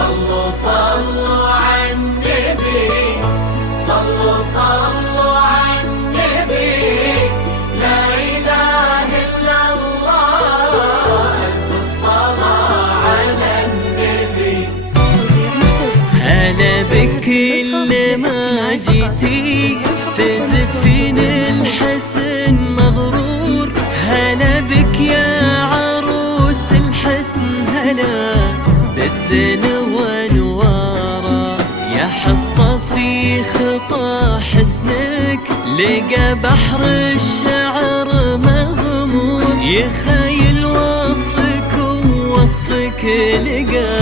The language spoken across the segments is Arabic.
صلوا صلوا على النبي، صلوا صلوا على النبي، لا إله إلا الله، الصلاة على النبي. هلا بكل ما جيتي تزفين الحسن مغرور، هلا بك يا عروس الحسن، هلا بالزين وانواره، يا حصة في خطى حسنك لقى بحر الشعر مغمور، يخيل وصفك ووصفك لقى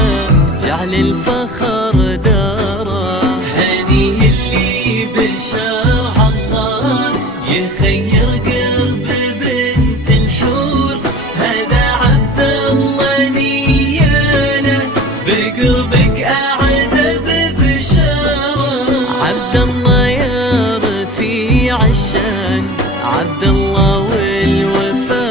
جعل الفخر داره، هذه اللي بشرع الله يخير قلب بنت الحور، هذا عبد الله نياله بقربك أعذب بشاره، عبد الله يا رفيع الشان، عبد الله والوفا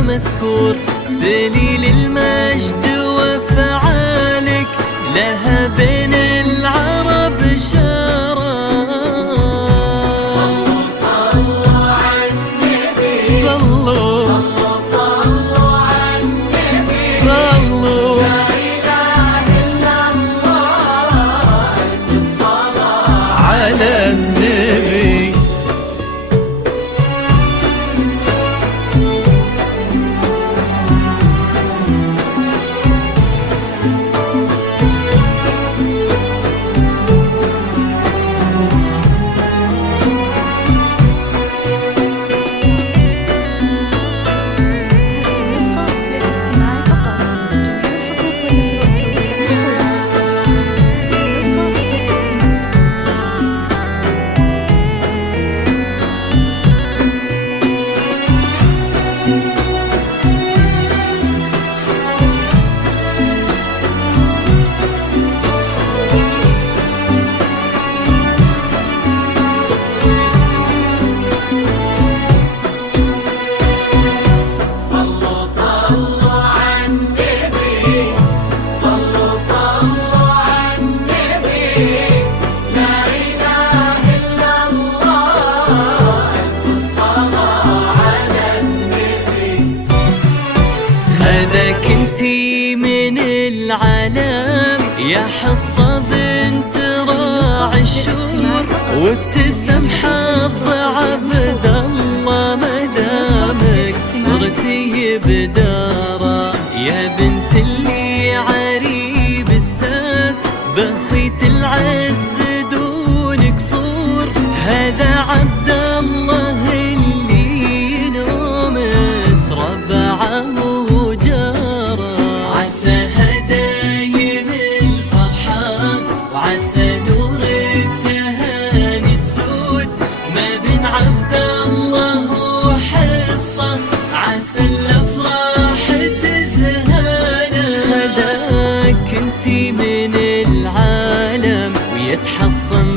مذكور، سليل المجد وفعالك لها بين العرب شارة. صلوا صلوا على النبي، صلوا صلوا صلوا على النبي، صلوا لا إله إلا الله، الصلاة على النبي. صلوا صلوا على النبي، صلوا صلوا على النبي، لا إله إلا الله، الصلاة على النبي. خذك انتي من العالم يا حصة بنت راعي الشور، وابتسم حظ عبد الله مدامك صرتي بداره، يا بنت اللي عريب الساس بسيط العز دون قصور، هذا عبد الله اللي ينومس ربعه وجاره، عسى هدايم الفرحة وعسى نور التهاني تسود ما بين عبد الله وحصة، عسى الافراح تزهانا، خداك انتي من العالم ويتحصن